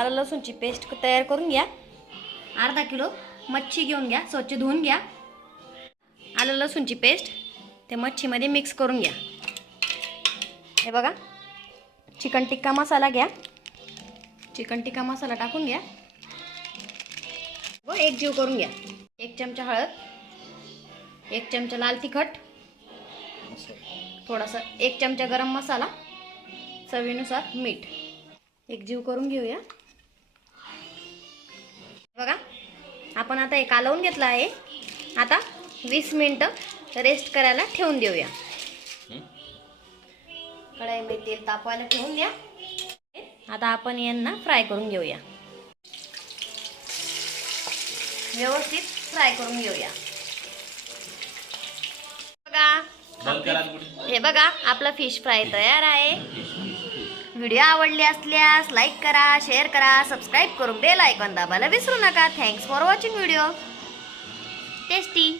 आलं लसूणची पेस्ट तयार करून घ्या. अर्धा किलो मच्छी घेऊन घ्या स्वच्छ धुवून घ्या. आलं लसूणची पेस्ट ते मच्छीमध्ये मिक्स करून घ्या. हे बघा चिकन टिक्का मसाला घ्या. चिकन टिक्का मसाला टाकून घ्या. व एक जीव करून घ्या. एक चमचा हळद एक चमचा लाल तिखट थोडासा एक चमचा गरम मसाला चवीनुसार मीठ. एक जीव करून घेऊया. आपण आता हे कालवून घेतलं आहे. आता वीस मिनटं रेस्ट करायला ठेवून देऊया. कढाईमध्ये तेल तापवायला ठेवून द्या. आता आपण यांना फ्राय करून घेऊया. व्यवस्थित फ्राय करून घेऊया. बघा हे बघा आपला फिश फ्राय तयार आहे. व्हिडिओ आवडले असल्यास लाईक करा शेअर करा सबस्क्राईब करून बेल आयकॉन दाबायला विसरू नका. Thanks for watching video tasty.